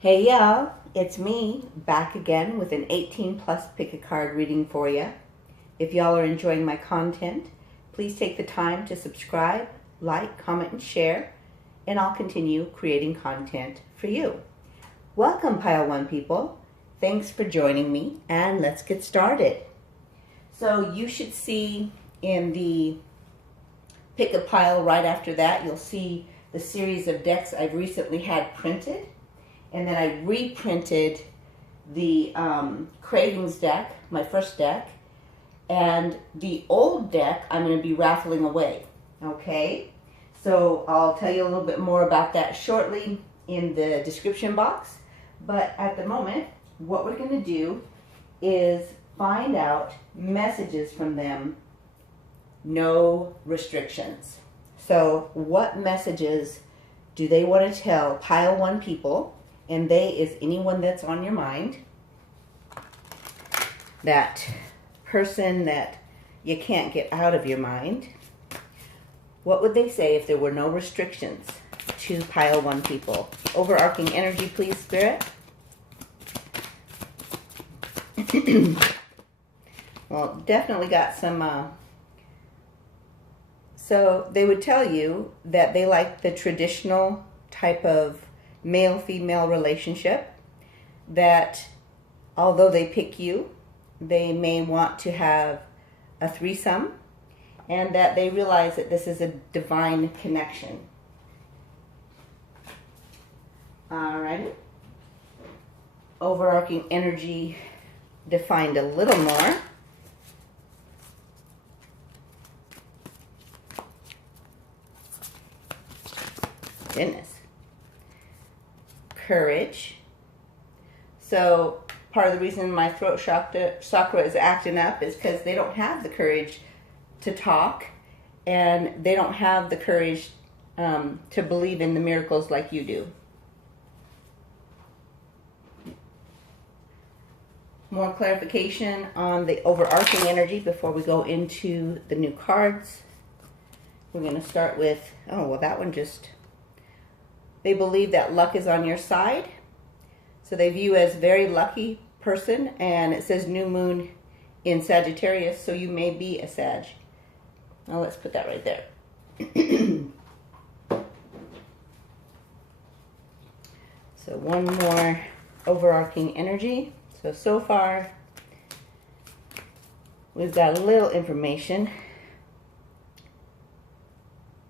Hey y'all, it's me back again with an 18 plus pick a card reading for you. If y'all are enjoying my content, please take the time to subscribe, like, comment, and share, and I'll continue creating content for you. Welcome, Pile 1 people. Thanks for joining me, and let's get started. So you should see in the pick a pile right after that, you'll see the series of decks I've recently had printed. And then I reprinted the Cravings deck, my first deck, and the old deck I'm going to be raffling away, okay? So I'll tell you a little bit more about that shortly in the description box. But at the moment, what we're going to do is find out messages from them, no restrictions. So what messages do they want to tell Pile 1 people? And they is anyone that's on your mind. That person that you can't get out of your mind. What would they say if there were no restrictions to Pile 1 people? Overarching energy, please, Spirit. Well, definitely got some... So they would tell you that they like the traditional type of male-female relationship, that although they pick you, they may want to have a threesome, and that they realize that this is a divine connection. Alrighty. Overarching energy defined a little more. Goodness. Courage. So part of the reason my throat chakra is acting up is because they don't have the courage to talk, and they don't have the courage to believe in the miracles like you do. More clarification on the overarching energy before we go into the new cards. We're going to start with, oh, well, that one just... They believe that luck is on your side. So they view you as a very lucky person. And it says new moon in Sagittarius, so you may be a Sag. Now let's put that right there. So one more overarching energy. So far, we've got a little information.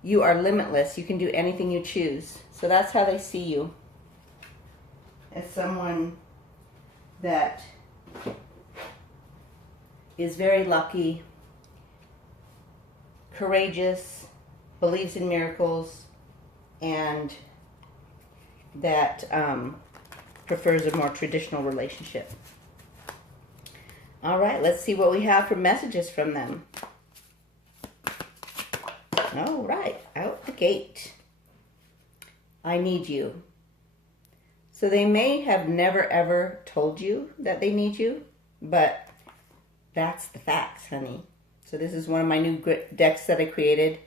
You are limitless. You can do anything you choose. So that's how they see you, as someone that is very lucky, courageous, believes in miracles, and that prefers a more traditional relationship. All right, let's see what we have for messages from them. All right, out the gate. I need you. So they may have never ever told you that they need you, but that's the facts, honey. So this is one of my new decks that I created.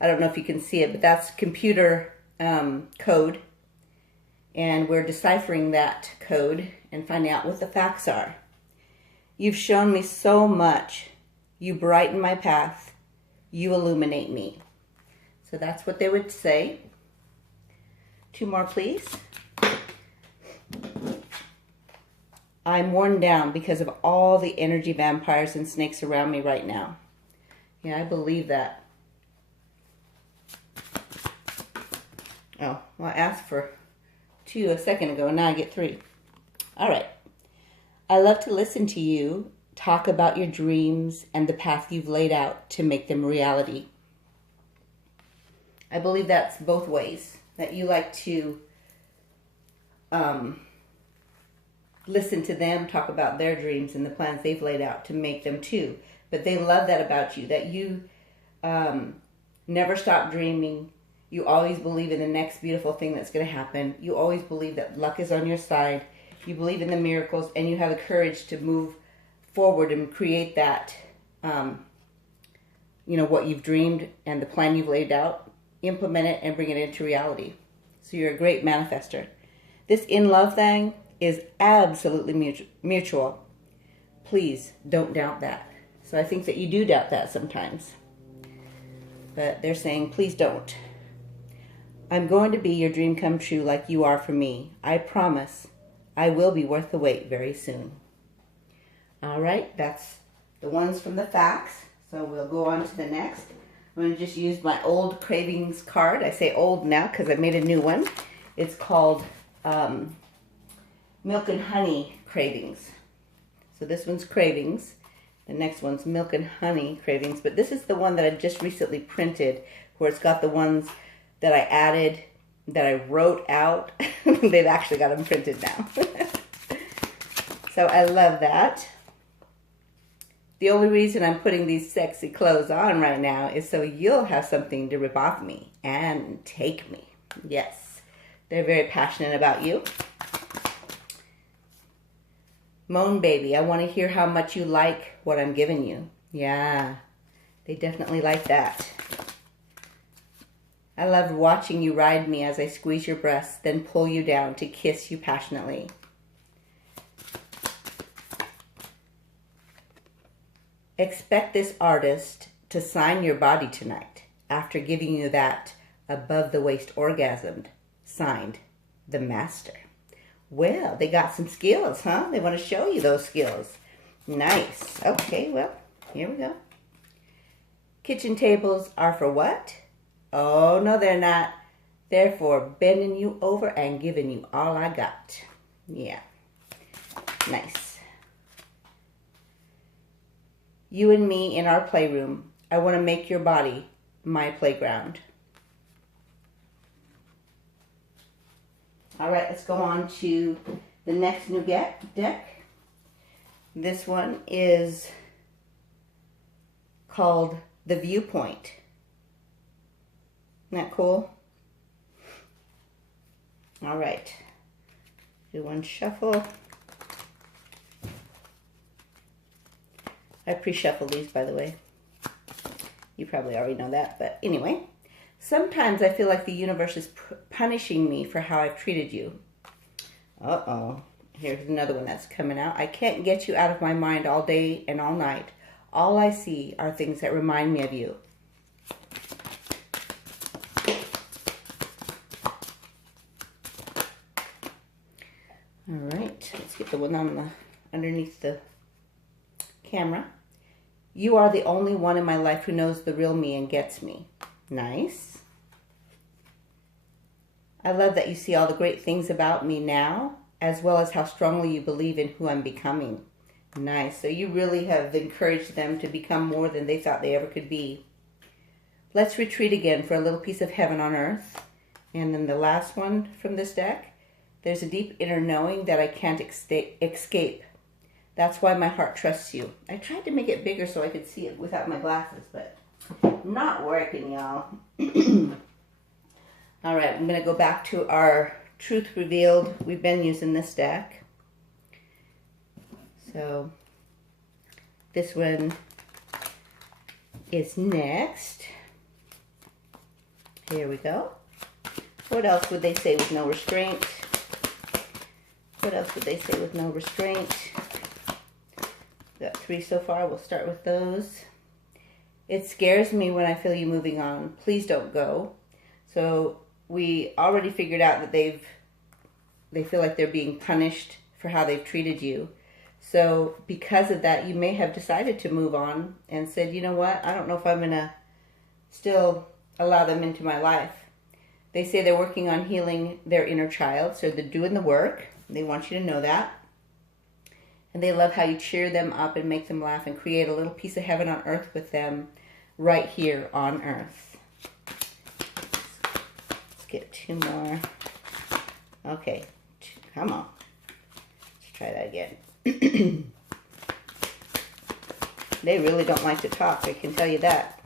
I don't know if you can see it, but that's computer code. And we're deciphering that code and finding out what the facts are. You've shown me so much. You brighten my path. You illuminate me. So that's what they would say. 2 more, please. I'm worn down because of all the energy vampires and snakes around me right now. Yeah, I believe that. Oh, well, I asked for 2 a second ago, and now I get 3. All right. I love to listen to you talk about your dreams and the path you've laid out to make them reality. I believe that's both ways. That you like to listen to them talk about their dreams and the plans they've laid out to make them too. But they love that about you, that you never stop dreaming. You always believe in the next beautiful thing that's going to happen. You always believe that luck is on your side. You believe in the miracles, and you have the courage to move forward and create that, what you've dreamed and the plan you've laid out. Implement it and bring it into reality. So you're a great manifester. This in-love thing is absolutely mutual. Please don't doubt that. So I think that you do doubt that sometimes. But they're saying, please don't. I'm going to be your dream come true like you are for me. I promise I will be worth the wait very soon. All right, that's the ones from the facts. So we'll go on to the next. I'm going to just use my old Cravings card. I say old now because I made a new one. It's called Milk and Honey Cravings. So this one's Cravings. The next one's Milk and Honey Cravings. But this is the one that I just recently printed, where it's got the ones that I added, that I wrote out. They've actually got them printed now. So I love that. The only reason I'm putting these sexy clothes on right now is so you'll have something to rip off me and take me. Yes, they're very passionate about you. Moan baby, I want to hear how much you like what I'm giving you. Yeah, they definitely like that. I love watching you ride me as I squeeze your breasts, then pull you down to kiss you passionately. Expect this artist to sign your body tonight after giving you that above-the-waist orgasm. Signed, the master. Well, they got some skills, huh? They want to show you those skills. Nice. Okay, well, here we go. Kitchen tables are for what? Oh, no, they're not. They're for bending you over and giving you all I got. Yeah. Nice. You and me in our playroom. I want to make your body my playground. All right, let's go on to the next new deck. This one is called The Viewpoint. Isn't that cool? All right. Do one shuffle. I pre-shuffle these, by the way. You probably already know that, but anyway. Sometimes I feel like the universe is punishing me for how I've treated you. Uh-oh. Here's another one that's coming out. I can't get you out of my mind all day and all night. All I see are things that remind me of you. All right. Let's get the one on the underneath the camera. You are the only one in my life who knows the real me and gets me. Nice. I love that you see all the great things about me now, as well as how strongly you believe in who I'm becoming. Nice. So you really have encouraged them to become more than they thought they ever could be. Let's retreat again for a little piece of heaven on earth. And then the last one from this deck. There's a deep inner knowing that I can't escape. That's why my heart trusts you. I tried to make it bigger so I could see it without my glasses, but not working, y'all. All right, I'm going to go back to our Truth Revealed. We've been using this deck. So this one is next. Here we go. What else would they say with no restraint? What else would they say with no restraint? Got 3 so far. We'll start with those. It scares me when I feel you moving on. Please don't go. So we already figured out that they feel like they're being punished for how they've treated you. So because of that, you may have decided to move on and said, you know what? I don't know if I'm going to still allow them into my life. They say they're working on healing their inner child. So they're doing the work. They want you to know that. And they love how you cheer them up and make them laugh and create a little piece of heaven on earth with them right here on earth. Let's get 2 more. Okay, come on. Let's try that again. They really don't like to talk, I can tell you that.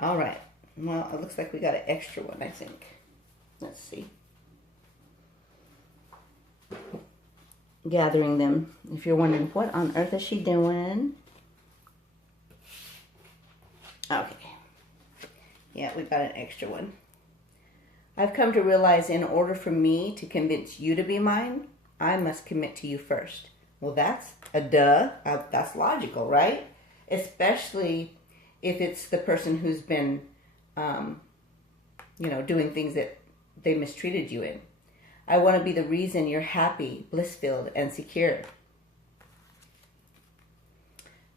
All right. Well, it looks like we got an extra one, I think. Let's see. Gathering them. If you're wondering, what on earth is she doing? Okay. Yeah, we've got an extra one. I've come to realize in order for me to convince you to be mine, I must commit to you first. Well, that's a duh. That's logical, right? Especially if it's the person who's been, doing things that they mistreated you in. I want to be the reason you're happy, bliss-filled, and secure.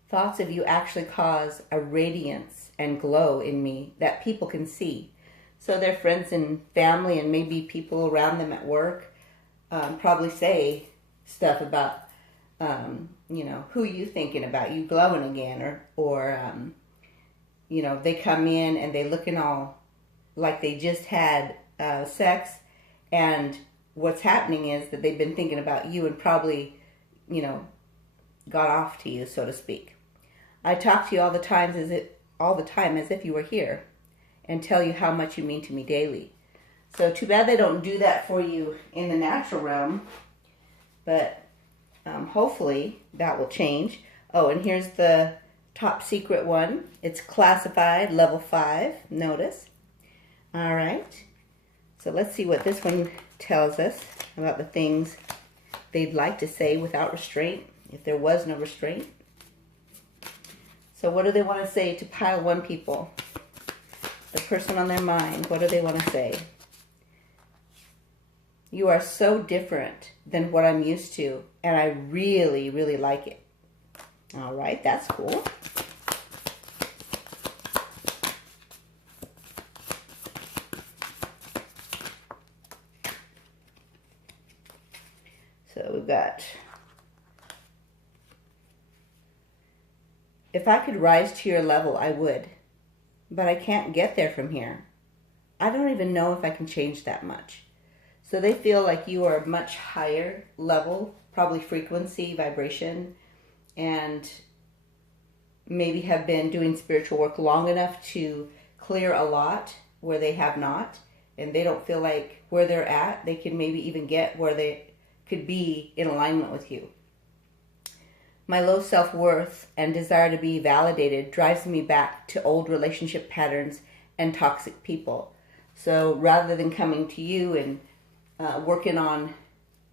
Thoughts of you actually cause a radiance and glow in me that people can see. So their friends and family and maybe people around them at work probably say stuff about, who you thinking about, you glowing again, or they come in and they looking all like they just had sex, and what's happening is that they've been thinking about you and probably, got off to you, so to speak. I talk to you all the time as if you were here, and tell you how much you mean to me daily. So too bad they don't do that for you in the natural realm, but hopefully that will change. Oh, and here's the top secret one. It's classified level 5. Notice. All right. So let's see what this one tells us about the things they'd like to say without restraint, if there was no restraint. So what do they want to say to pile 1 people? The person on their mind, what do they want to say? You are so different than what I'm used to, and I really, really like it. All right, that's cool. So we've got, if I could rise to your level, I would. But I can't get there from here. I don't even know if I can change that much. So they feel like you are much higher level, probably frequency, vibration, and maybe have been doing spiritual work long enough to clear a lot where they have not, and they don't feel like where they're at, they can maybe even get where they could be in alignment with you. My low self-worth and desire to be validated drives me back to old relationship patterns and toxic people. So rather than coming to you and working on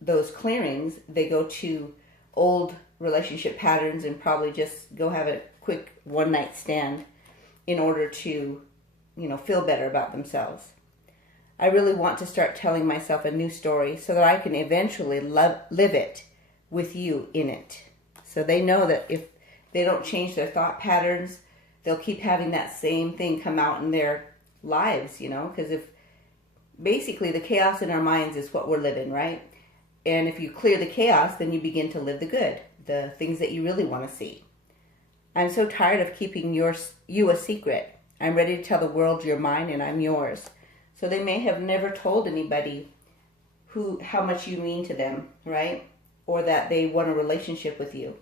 those clearings, they go to old relationship patterns and probably just go have a quick one-night stand in order to, feel better about themselves. I really want to start telling myself a new story so that I can eventually live it with you in it. So they know that if they don't change their thought patterns, they'll keep having that same thing come out in their lives, because if basically the chaos in our minds is what we're living, right? And if you clear the chaos, then you begin to live the good, the things that you really want to see. I'm so tired of keeping you a secret. I'm ready to tell the world you're mine and I'm yours. So they may have never told anybody how much you mean to them, right? Or that they want a relationship with you.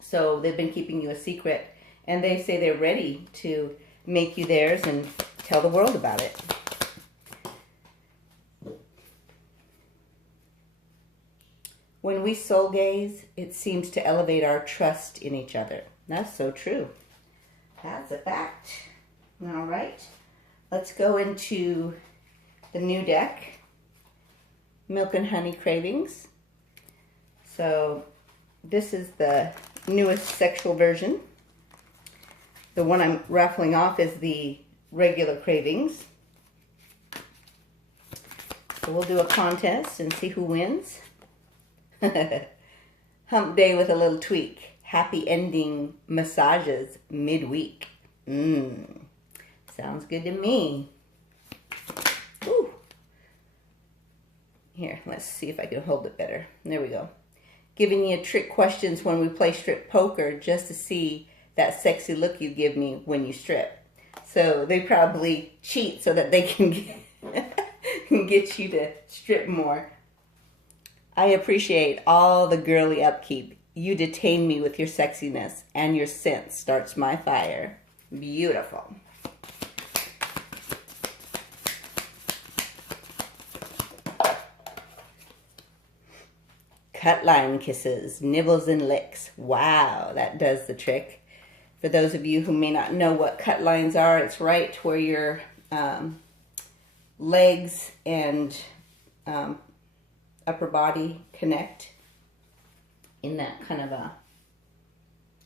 So they've been keeping you a secret, and they say they're ready to make you theirs and tell the world about it. When we soul gaze, it seems to elevate our trust in each other. That's so true. That's a fact. All right. Let's go into the new deck, Milk and Honey Cravings. So this is the newest sexual version. The one I'm raffling off is the regular Cravings. So we'll do a contest and see who wins. Hump day with a little tweak. Happy ending massages midweek. Sounds good to me. Ooh. Here, let's see if I can hold it better. There we go. Giving you trick questions when we play strip poker just to see that sexy look you give me when you strip. So they probably cheat so that they can get you to strip more. I appreciate all the girly upkeep. You detain me with your sexiness, and your scent starts my fire. Beautiful. Cut line kisses, nibbles and licks. Wow, that does the trick. For those of you who may not know what cut lines are, it's right where your legs and upper body connect in that kind of a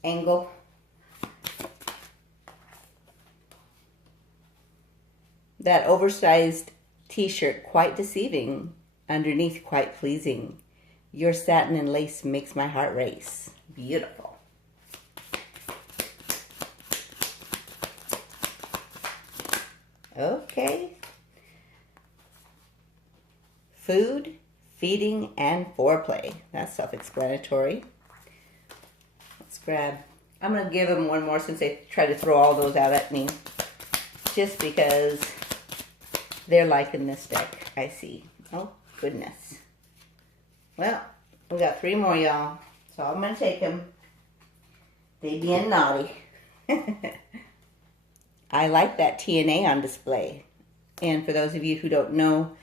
angle. That oversized t-shirt, quite deceiving, underneath quite pleasing. Your satin and lace makes my heart race. Beautiful. Okay. Food, feeding, and foreplay. That's self-explanatory. Let's grab. I'm going to give them one more since they try to throw all those out at me. Just because they're liking this deck, I see. Oh, goodness. Well, we got 3 more, y'all. So I'm going to take them. They being naughty. I like that TNA on display. And for those of you who don't know,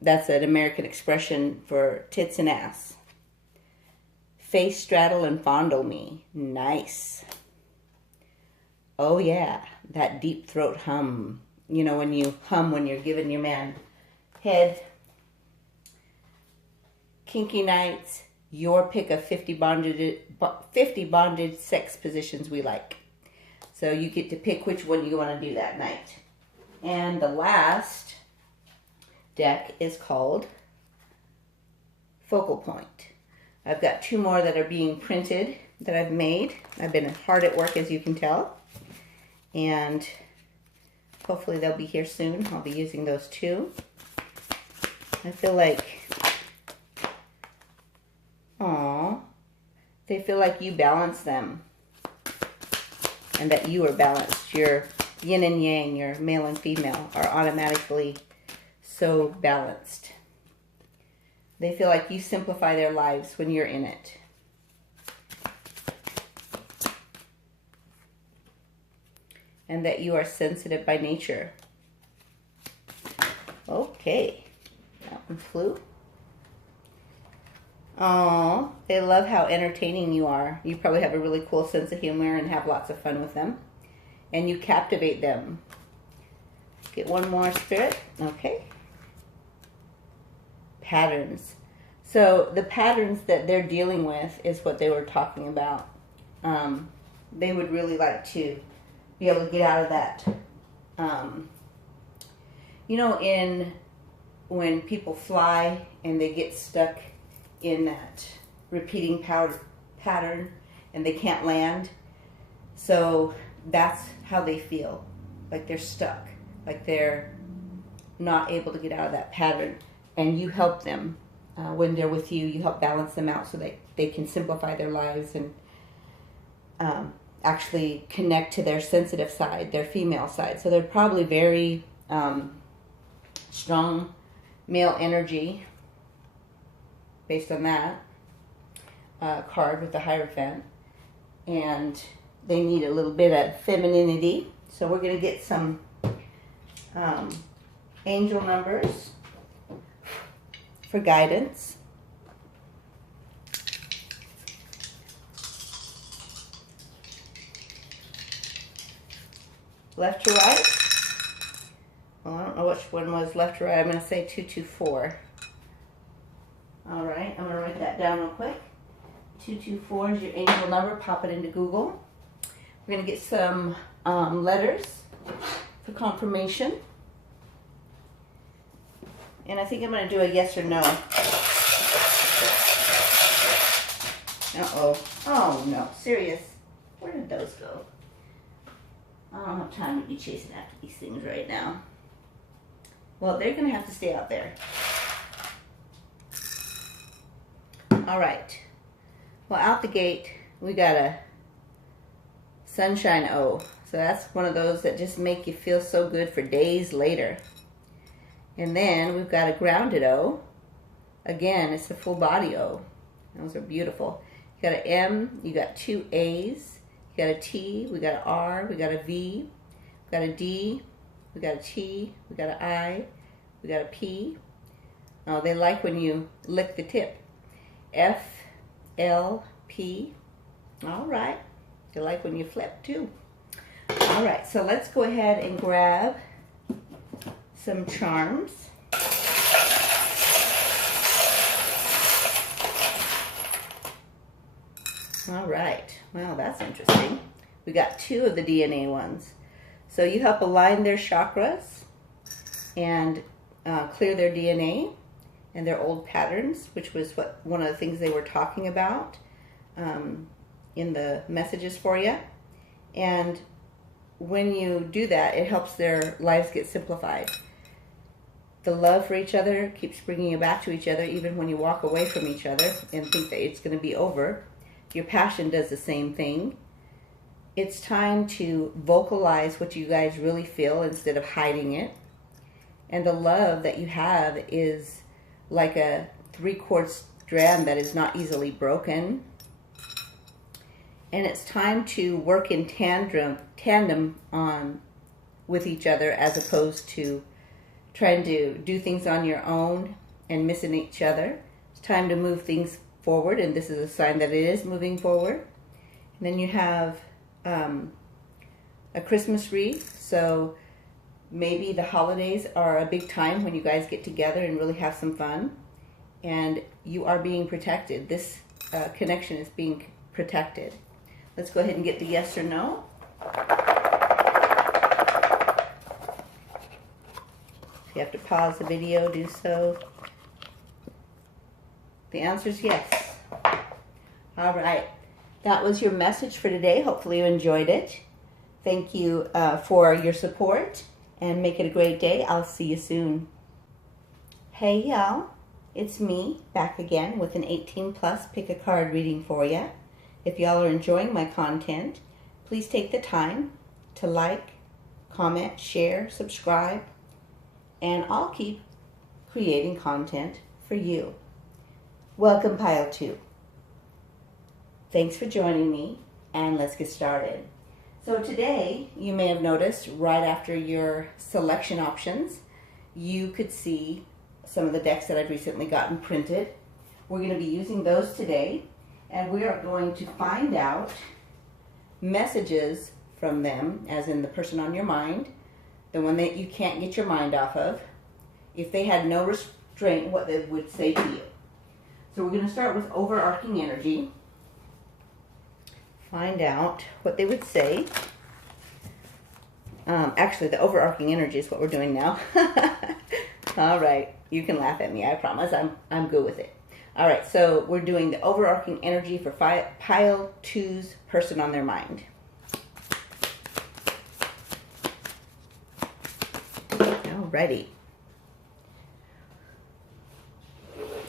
that's an American expression for tits and ass. Face straddle and fondle me. Nice. Oh yeah, that deep throat hum. You know, when you hum when you're giving your man head. Kinky nights, your pick of 50 bondage sex positions we like. So you get to pick which one you want to do that night. And the last deck is called Focal Point. I've got 2 more that are being printed that I've made. I've been hard at work, as you can tell. And hopefully they'll be here soon. I'll be using those 2. I feel like, they feel like you balance them. And that you are balanced. Your yin and yang, your male and female, are automatically so balanced. They feel like you simplify their lives when you're in it. And that you are sensitive by nature. Okay. That one flew. Oh, they love how entertaining you are. You probably have a really cool sense of humor and have lots of fun with them. And you captivate them. Get one more, Spirit. Okay. Patterns. So the patterns that they're dealing with is what they were talking about. They would really like to be able to get out of that. You know, when people fly and they get stuck in that repeating pattern and they can't land. So that's how they feel. Like they're stuck. Like they're not able to get out of that pattern. And you help them when they're with you. You help balance them out so that they can simplify their lives and actually connect to their sensitive side, their female side. So they're probably very strong male energy based on that card with the Hierophant. And they need a little bit of femininity. So we're going to get some angel numbers for guidance. Left to right. Well, I don't know which one was left to right. I'm going to say 224. All right, I'm going to write that down real quick. 224 is your angel number. Pop it into Google. We're going to get some letters for confirmation. And I think I'm going to do a yes or no. Uh-oh. Oh, no. Serious. Where did those go? I don't have time to be chasing after these things right now. Well, they're going to have to stay out there. All right. Well, out the gate, we got a Sunshine O. So that's one of those that just make you feel so good for days later. And then we've got a Grounded O. Again, it's a full body O. Those are beautiful. You got an M, you got 2 A's, you got a T, we got an R, we got a V, we got a D, we got a T, we got an I, we got a P. Oh, they like when you lick the tip. F, L, P. All right. They like when you flip too. All right, so let's go ahead and grab some charms. All right, well, that's interesting. We got 2 of the DNA ones. So you help align their chakras and clear their DNA and their old patterns, which was one of the things they were talking about in the messages for you. And when you do that, it helps their lives get simplified. The love for each other keeps bringing you back to each other, even when you walk away from each other and think that it's going to be over. Your passion does the same thing. It's time to vocalize what you guys really feel instead of hiding it. And the love that you have is like a 3-cord strand that is not easily broken. And it's time to work in tandem with each other, as opposed to trying to do things on your own and missing each other. It's time to move things forward, and this is a sign that it is moving forward. And then you have a Christmas wreath, so maybe the holidays are a big time when you guys get together and really have some fun, and you are being protected. This connection is being protected. Let's go ahead and get the yes or no. If you have to pause the video, do so. The answer is yes. All right. That was your message for today. Hopefully you enjoyed it. Thank you for your support, and make it a great day. I'll see you soon. Hey y'all, it's me back again with an 18+ pick a card reading for you. If y'all are enjoying my content, please take the time to like, comment, share, subscribe, and I'll keep creating content for you. Welcome, Pile 2. Thanks for joining me, and let's get started. So today, you may have noticed right after your selection options, you could see some of the decks that I've recently gotten printed. We're going to be using those today, and we are going to find out messages from them, as in the person on your mind, the one that you can't get your mind off of, if they had no restraint, what they would say to you. So we're going to start with overarching energy. Find out what they would say. Actually, the overarching energy is what we're doing now. All right, you can laugh at me, I promise. I'm good with it. All right, so we're doing the overarching energy for Pile 2's person on their mind. Alrighty.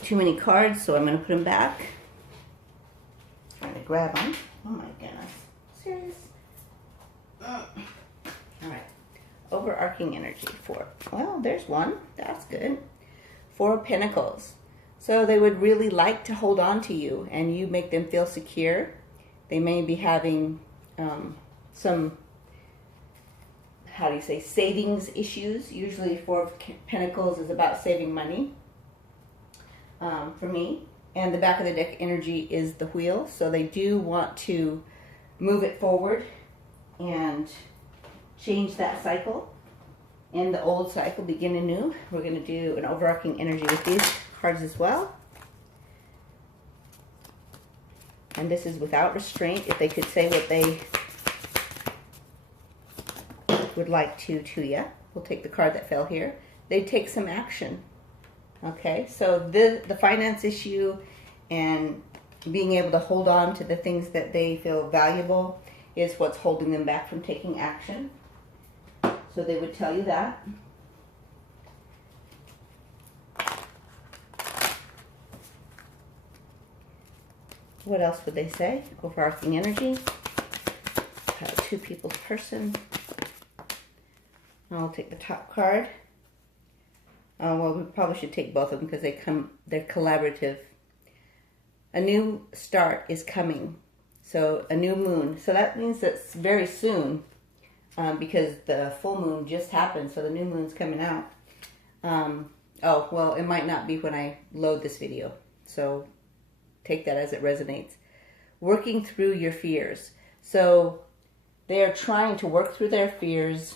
Too many cards, so I'm going to put them back. Trying to grab them. Oh my goodness. Serious? All right. Overarching energy for, well, there's one. That's good. 4 of Pentacles. So they would really like to hold on to you, and you make them feel secure. They may be having some, how do you say, savings issues. Usually 4 of Pentacles is about saving money for me. And the back of the deck energy is the wheel. So they do want to move it forward and change that cycle. End the old cycle, begin anew. We're going to do an overarching energy with these cards as well. And this is without restraint. If they could say what they would like to you. We'll take the card that fell here. They take some action. Okay, so the finance issue and being able to hold on to the things that they feel valuable is what's holding them back from taking action. So they would tell you that. What else would they say? Overarching energy. 2 people's person. I'll take the top card. Well, we probably should take both of them because they're collaborative. A new start is coming. So a new moon. So that means that's very soon because the full moon just happened. So the new moon's coming out. Oh, well, it might not be when I load this video. So take that as it resonates. Working through your fears. So they are trying to work through their fears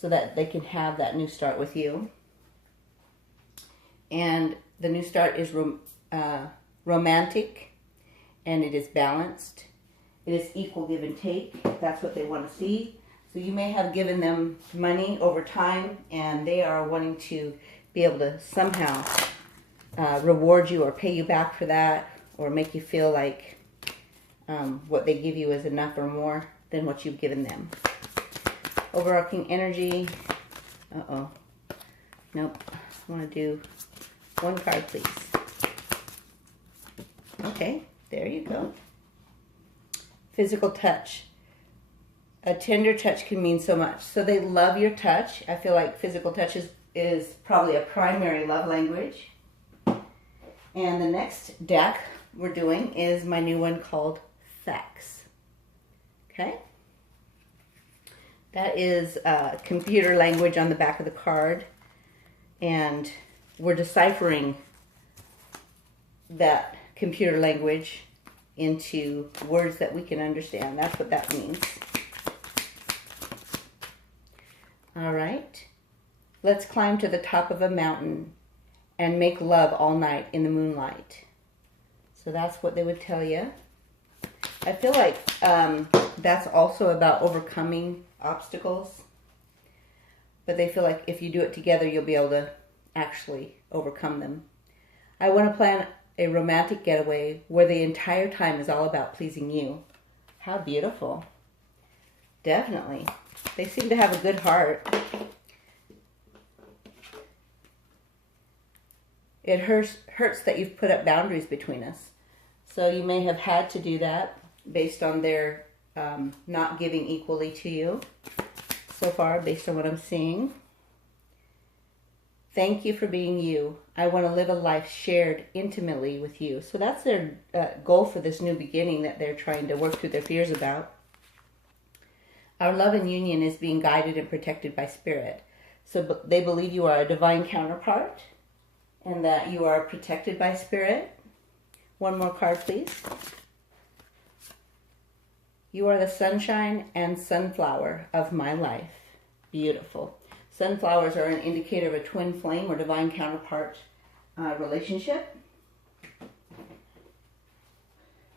so that they can have that new start with you. And the new start is romantic, and it is balanced. It is equal give and take. That's what they want to see. So you may have given them money over time, and they are wanting to be able to somehow reward you or pay you back for that, or make you feel like what they give you is enough or more than what you've given them. Overarching energy. Uh-oh. Nope. I want to do one card, please. Okay, there you go. Physical touch. A tender touch can mean so much. So they love your touch. I feel like physical touch is probably a primary love language. And the next deck we're doing is my new one called Sex. Okay? That is computer language on the back of the card. And we're deciphering that computer language into words that we can understand. That's what that means. All right. Let's climb to the top of a mountain and make love all night in the moonlight. So that's what they would tell you. I feel like that's also about overcoming obstacles. But they feel like if you do it together, you'll be able to actually overcome them. I want to plan a romantic getaway where the entire time is all about pleasing you. How beautiful. Definitely. They seem to have a good heart. It hurts that you've put up boundaries between us. So you may have had to do that based on their not giving equally to you so far, based on what I'm seeing. Thank you for being you. I want to live a life shared intimately with you. So that's their goal for this new beginning that they're trying to work through their fears about. Our love and union is being guided and protected by spirit. So they believe you are a divine counterpart and that you are protected by spirit. One more card, please. You are the sunshine and sunflower of my life. Beautiful. Sunflowers are an indicator of a twin flame or divine counterpart relationship.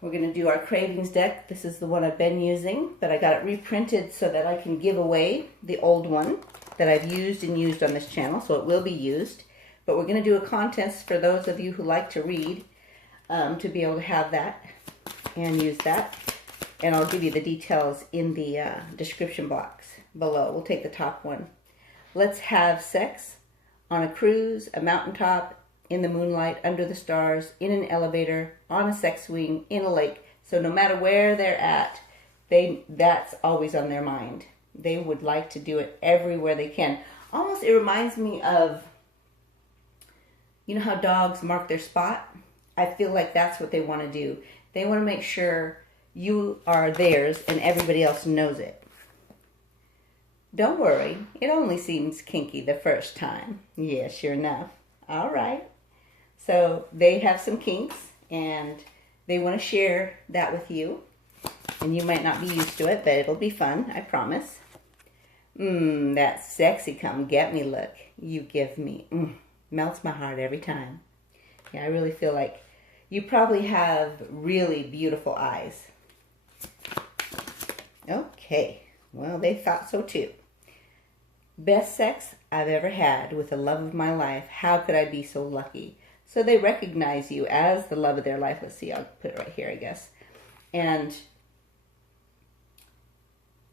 We're going to do our Cravings deck. This is the one I've been using, but I got it reprinted so that I can give away the old one that I've used and used on this channel, so it will be used. But we're going to do a contest for those of you who like to read to be able to have that and use that. And I'll give you the details in the description box below. We'll take the top one. Let's have sex on a cruise, a mountaintop, in the moonlight, under the stars, in an elevator, on a sex swing, in a lake. So no matter where they're at, that's always on their mind. They would like to do it everywhere they can. Almost, it reminds me of, you know how dogs mark their spot? I feel like that's what they want to do. They want to make sure you are theirs and everybody else knows it. Don't worry, it only seems kinky the first time. Yeah, sure enough. All right. So they have some kinks and they want to share that with you. And you might not be used to it, but it'll be fun, I promise. That sexy come get me look you give me. Melts my heart every time. Yeah, I really feel like you probably have really beautiful eyes. Okay, well, they thought so too. Best sex I've ever had with the love of my life. How could I be so lucky? So they recognize you as the love of their life. Let's see, I'll put it right here, I guess. And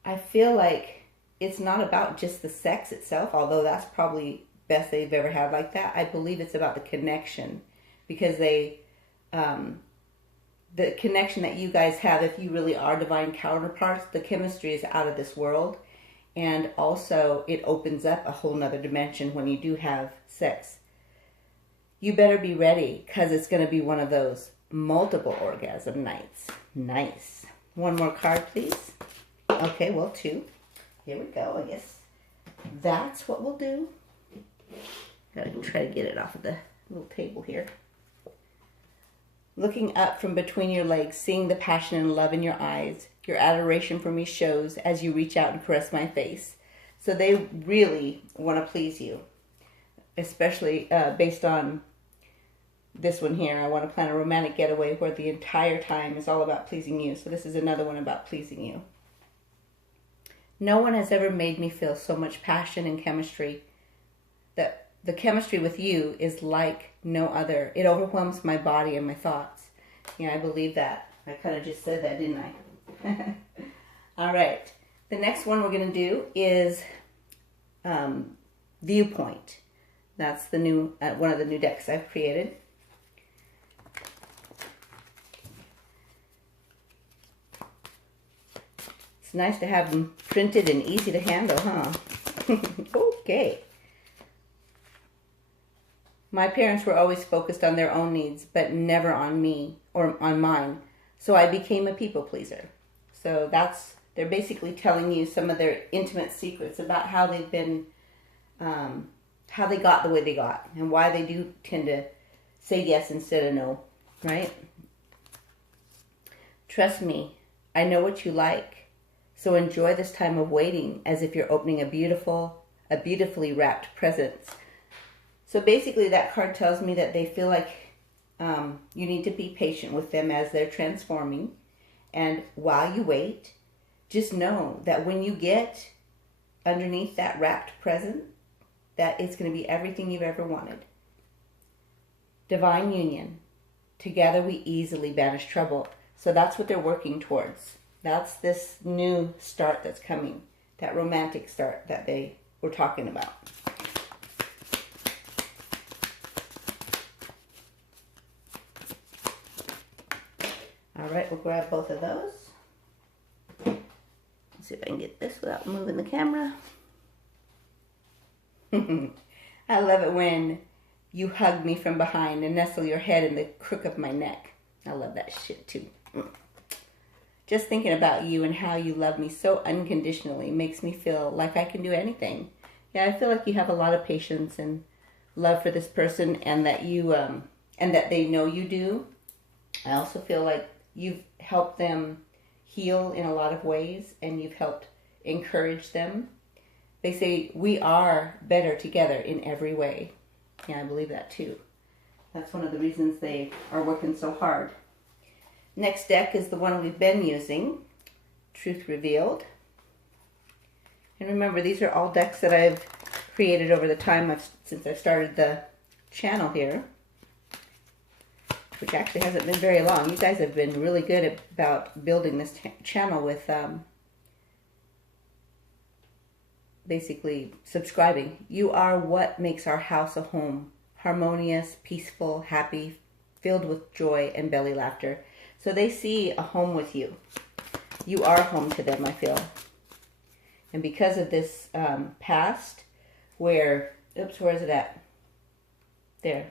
I feel like it's not about just the sex itself, although that's probably best they've ever had like that. I believe it's about the connection, because they, the connection that you guys have, if you really are divine counterparts, the chemistry is out of this world. And also it opens up a whole nother dimension when you do have sex. You better be ready, because it's going to be one of those multiple orgasm nights. Nice. One more card, please. Okay, well, two. Here we go, I guess. That's what we'll do. Gotta try to get it off of the little table here. Looking up from between your legs, seeing the passion and love in your eyes. Your adoration for me shows as you reach out and caress my face. So they really want to please you, especially based on this one here. I want to plan a romantic getaway where the entire time is all about pleasing you. So this is another one about pleasing you. No one has ever made me feel so much passion and chemistry. That the chemistry with you is like no other. It overwhelms my body and my thoughts. Yeah, I believe that. I kind of just said that, didn't I? All right. The next one we're going to do is Viewpoint. That's the new one of the new decks I've created. It's nice to have them printed and easy to handle, huh? Okay. My parents were always focused on their own needs, but never on me or on mine. So I became a people pleaser. So they're basically telling you some of their intimate secrets about how they've been, how they got the way they got, and why they do tend to say yes instead of no, right? Trust me, I know what you like. So enjoy this time of waiting as if you're opening a beautifully wrapped present. So basically that card tells me that they feel like you need to be patient with them as they're transforming. And while you wait, just know that when you get underneath that wrapped present, that it's going to be everything you've ever wanted. Divine union. Together we easily banish trouble. So that's what they're working towards. That's this new start that's coming. That romantic start that they were talking about. All right, we'll grab both of those. Let's see if I can get this without moving the camera. I love it when you hug me from behind and nestle your head in the crook of my neck. I love that shit too. Just thinking about you and how you love me so unconditionally makes me feel like I can do anything. Yeah, I feel like you have a lot of patience and love for this person, and that you and that they know you do. I also feel like you've helped them heal in a lot of ways, and you've helped encourage them. They say we are better together in every way. Yeah, I believe that too. That's one of the reasons they are working so hard. Next deck is the one we've been using, Truth Revealed. And remember, these are all decks that I've created over the time since I started the channel here, which actually hasn't been very long. You guys have been really good about building this channel with basically subscribing. You are what makes our house a home. Harmonious, peaceful, happy, filled with joy and belly laughter. So they see a home with you. You are home to them, I feel. And because of this past where, oops, where is it at? There.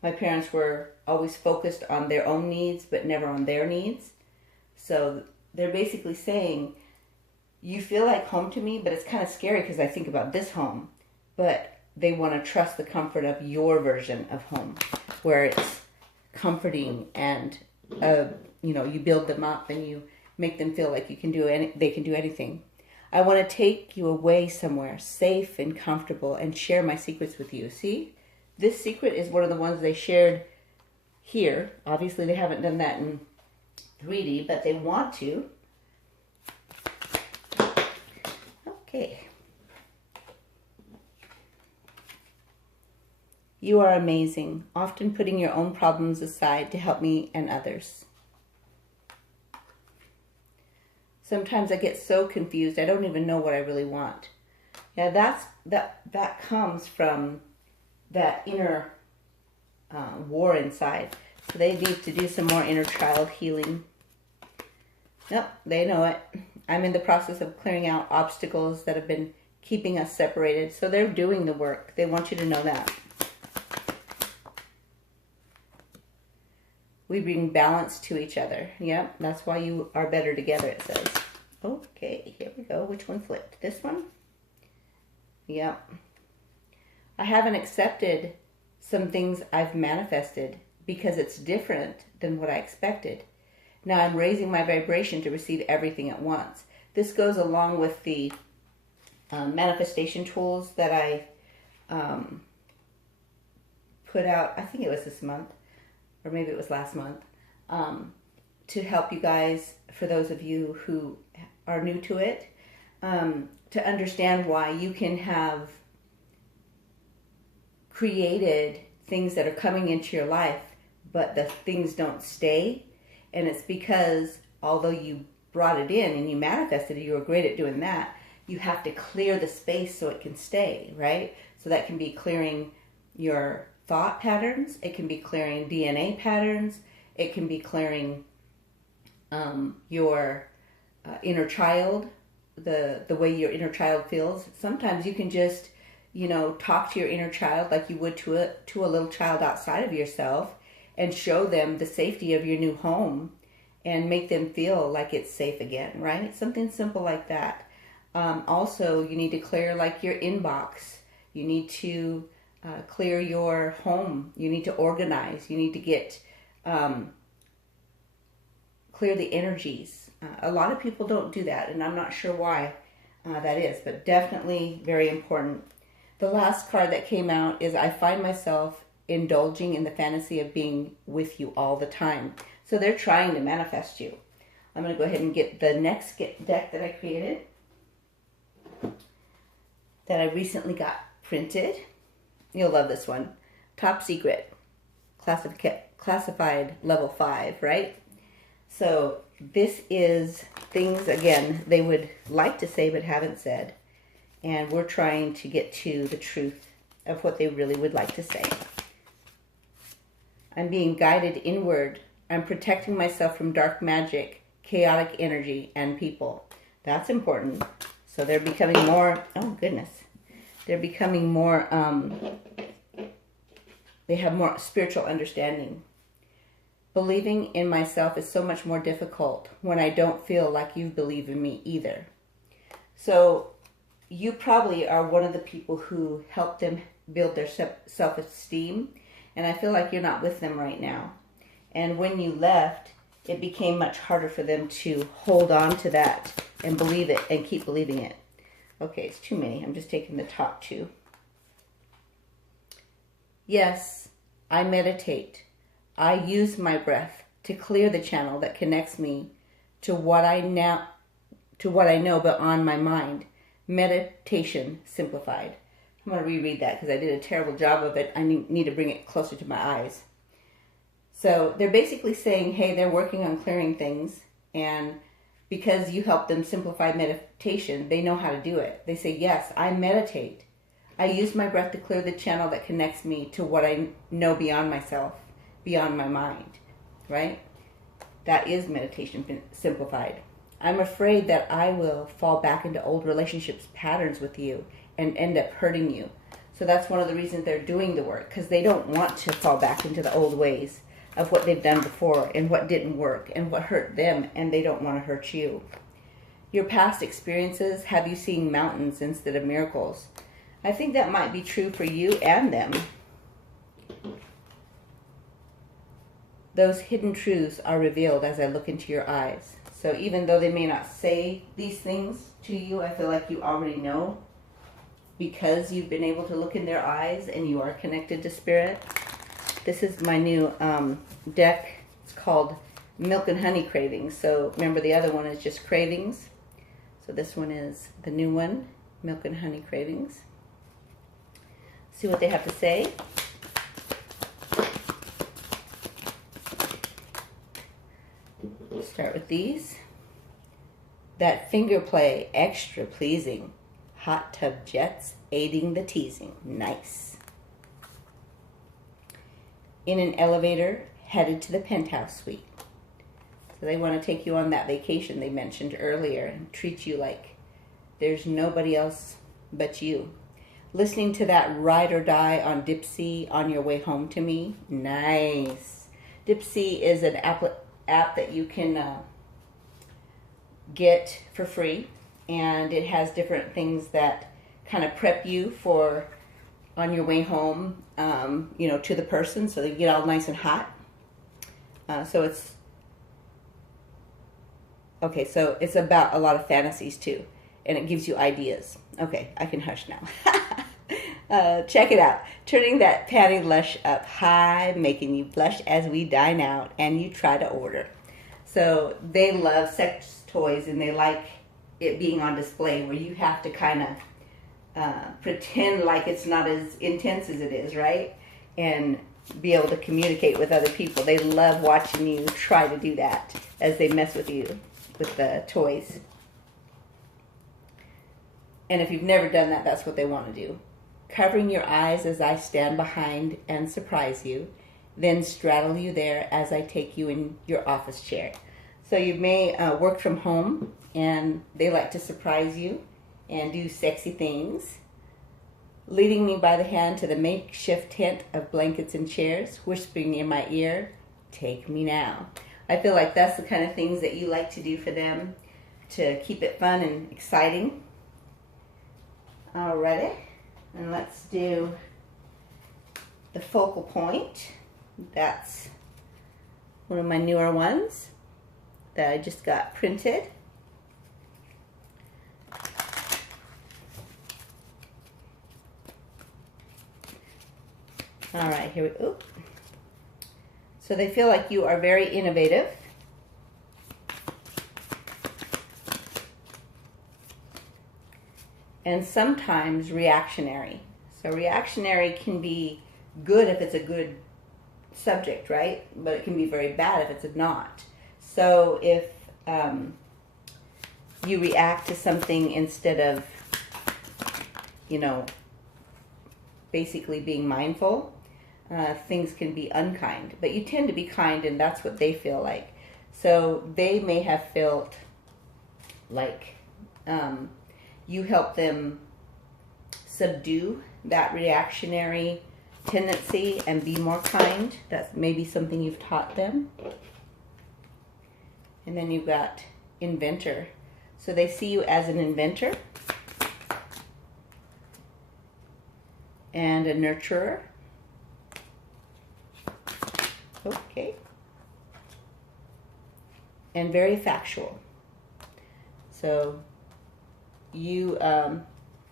My parents were always focused on their own needs, but never on their needs. So they're basically saying, you feel like home to me, but it's kind of scary because I think about this home. But they want to trust the comfort of your version of home, where it's comforting and you build them up and you make them feel like they can do anything. I want to take you away somewhere safe and comfortable and share my secrets with you. See, this secret is one of the ones they shared here. Obviously, they haven't done that in 3D, but they want to. Okay. You are amazing, often putting your own problems aside to help me and others. Sometimes I get so confused, I don't even know what I really want. Yeah, that comes from that inner war inside. So they need to do some more inner child healing. Nope, they know it. I'm in the process of clearing out obstacles that have been keeping us separated. So they're doing the work. They want you to know that. We bring balance to each other. Yep, that's why you are better together, it says. Okay, here we go. Which one flipped? This one? Yep. I haven't accepted some things I've manifested because it's different than what I expected. Now I'm raising my vibration to receive everything at once. This goes along with the manifestation tools that I put out, I think it was this month, or maybe it was last month, to help you guys, for those of you who are new to it, to understand why you can have created things that are coming into your life, but the things don't stay. And it's because although you brought it in and you manifested it, you were great at doing that, you have to clear the space so it can stay, right? So that can be clearing your thought patterns, it can be clearing DNA patterns, it can be clearing your inner child, the way your inner child feels. Sometimes you can just, talk to your inner child like you would to a little child outside of yourself, and show them the safety of your new home and make them feel like it's safe again, right? Something simple like that. Also, you need to clear like your inbox. You need to clear your home. You need to organize. You need to get clear the energies. A lot of people don't do that, and I'm not sure why that is, but definitely very important. The last card that came out is I find myself indulging in the fantasy of being with you all the time. So they're trying to manifest you. I'm going to go ahead and get the next deck that I created, that I recently got printed. You'll love this one. Top secret. Classified level 5, right? So this is things, again, they would like to say but haven't said. And we're trying to get to the truth of what they really would like to say. I'm being guided inward. I'm protecting myself from dark magic, chaotic energy, and people. That's important. So they're becoming more, oh goodness. They're becoming more, they have more spiritual understanding. Believing in myself is so much more difficult when I don't feel like you believe in me either. So you probably are one of the people who helped them build their self-esteem, and I feel like you're not with them right now. And when you left, it became much harder for them to hold on to that and believe it and keep believing it. Okay, it's too many. I'm just taking the top two. Yes, I meditate. I use my breath to clear the channel that connects me to what I know but on my mind. Meditation simplified. I'm going to reread that because I did a terrible job of it. I need to bring it closer to my eyes. So they're basically saying, hey, they're working on clearing things, and because you help them simplify meditation, they know how to do it. They say, yes, I meditate. I use my breath to clear the channel that connects me to what I know beyond myself, beyond my mind, right? That is meditation simplified. I'm afraid that I will fall back into old relationships patterns with you and end up hurting you. So that's one of the reasons they're doing the work, because they don't want to fall back into the old ways of what they've done before and what didn't work and what hurt them, and they don't want to hurt you. Your past experiences have you seeing mountains instead of miracles. I think that might be true for you and them. Those hidden truths are revealed as I look into your eyes. So even though they may not say these things to you, I feel like you already know, because you've been able to look in their eyes and you are connected to spirit. This is my new deck. It's called Milk and Honey Cravings. So remember, the other one is just Cravings. So this one is the new one, Milk and Honey Cravings. See what they have to say. Start with these. That finger play, extra pleasing. Hot tub jets, aiding the teasing. Nice. In an elevator, headed to the penthouse suite. So they want to take you on that vacation they mentioned earlier and treat you like there's nobody else but you. Listening to that Ride or Die on Dipsea on your way home to me. Nice. Dipsea is an app that you can get for free, and it has different things that kind of prep you for on your way home, to the person, so they get all nice and hot. So it's about a lot of fantasies too. and it gives you ideas. Okay, I can hush now. Check it out. Turning that panty lush up high, making you blush as we dine out and you try to order. So they love sex toys, and they like it being on display where you have to kind of pretend like it's not as intense as it is, right? And be able to communicate with other people. They love watching you try to do that as they mess with you with the toys. And if you've never done that, that's what they want to do. Covering your eyes as I stand behind and surprise you, then straddle you there as I take you in your office chair. So you may work from home, and they like to surprise you and do sexy things. Leading me by the hand to the makeshift tent of blankets and chairs, whispering in my ear, take me now. I feel like that's the kind of things that you like to do for them to keep it fun and exciting. Alrighty, and let's do the focal point. That's one of my newer ones that I just got printed. All right, here we go. So they feel like you are very innovative. And sometimes reactionary. So reactionary can be good if it's a good subject, right? But it can be very bad if it's not. So if you react to something instead of, basically being mindful, things can be unkind. But you tend to be kind, and that's what they feel like. So they may have felt like you help them subdue that reactionary tendency and be more kind. That's maybe something you've taught them. And then you've got inventor. So they see you as an inventor and a nurturer. Okay. And very factual. So you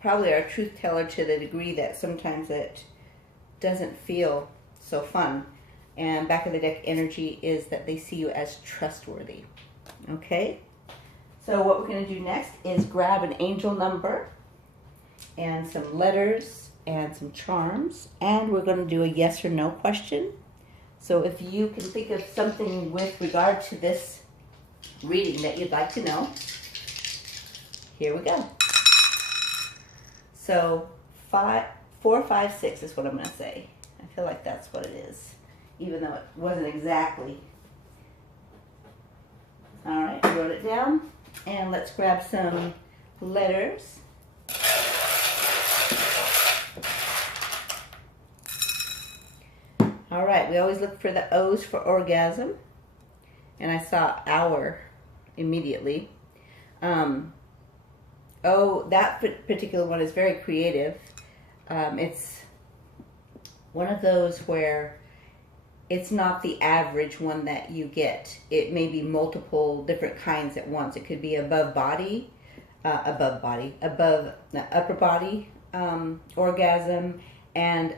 probably are a truth teller to the degree that sometimes it doesn't feel so fun. And back of the deck energy is that they see you as trustworthy. Okay? So what we're going to do next is grab an angel number and some letters and some charms. And we're going to do a yes or no question. So if you can think of something with regard to this reading that you'd like to know, here we go. So 4, 5, 6 is what I'm going to say. I feel like that's what it is, even though it wasn't exactly. All right, I wrote it down. And let's grab some letters. All right, we always look for the O's for orgasm. And I saw hour immediately. That particular one is very creative. It's one of those where it's not the average one that you get. It may be multiple different kinds at once. It could be above the upper body orgasm, and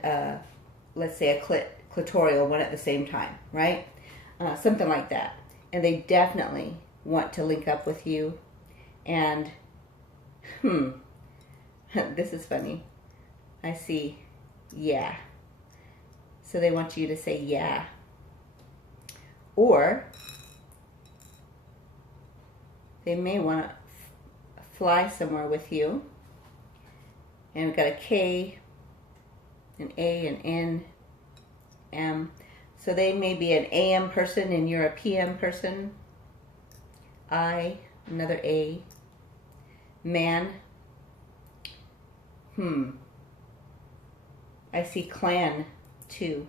let's say a clitoral one at the same time, right? Something like that. And they definitely want to link up with you. And this is funny. I see yeah. So they want you to say yeah. Or they may want to fly somewhere with you. And we've got a K, an A, an N, M. So they may be an AM person and you're a PM person. I, another A. Man. I see clan too.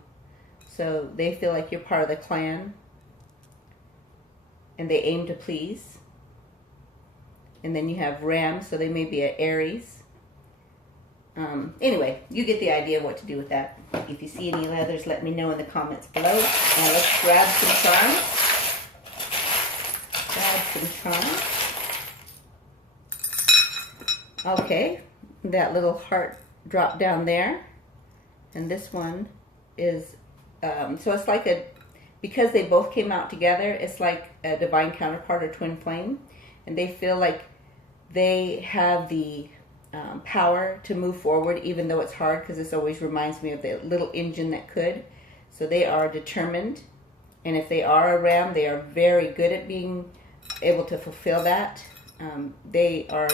So they feel like you're part of the clan. And they aim to please. And then you have Ram, so they may be an Aries. Anyway, you get the idea of what to do with that. If you see any others, let me know in the comments below. And let's grab some charms. Grab some charms. Okay, that little heart dropped down there. And this one is, so it's like because they both came out together, it's like a divine counterpart or twin flame. And they feel like they have the power to move forward, even though it's hard, because this always reminds me of the little engine that could. So they are determined. And if they are a ram, they are very good at being able to fulfill that. They are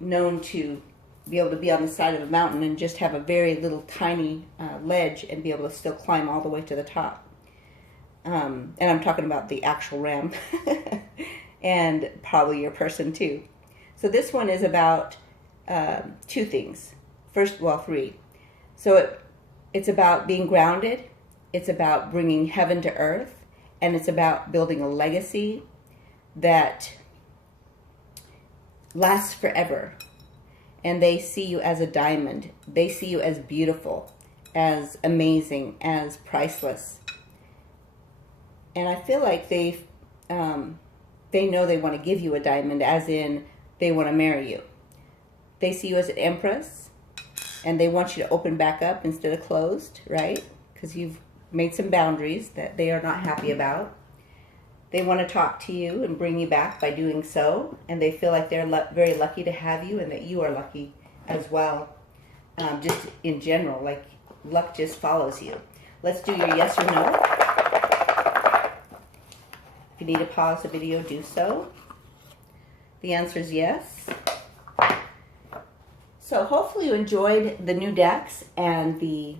known to be able to be on the side of a mountain and just have a very little tiny ledge and be able to still climb all the way to the top. And I'm talking about the actual ram and probably your person too. So this one is about two things. Three. So it's about being grounded. It's about bringing heaven to earth. And it's about building a legacy that lasts forever. And they see you as a diamond. They see you as beautiful, as amazing, as priceless. And I feel like they know they want to give you a diamond, as in they want to marry you. They see you as an empress, and they want you to open back up instead of closed, right? Because you've made some boundaries that they are not happy about. They want to talk to you and bring you back by doing so, and they feel like they're very lucky to have you and that you are lucky as well. Just in general, like luck just follows you. Let's do your yes or no. If you need to pause the video, do so. The answer is yes. So hopefully you enjoyed the new decks and the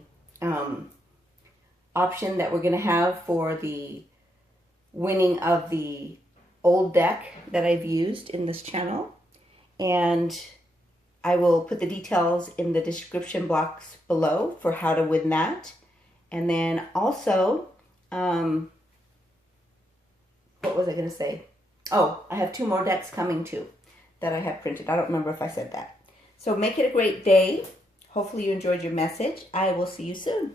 option that we're going to have for the winning of the old deck that I've used in this channel. And I will put the details in the description box below for how to win that. And then also, what was I going to say? Oh, I have 2 more decks coming too that I have printed. I don't remember if I said that. So make it a great day. Hopefully you enjoyed your message. I will see you soon.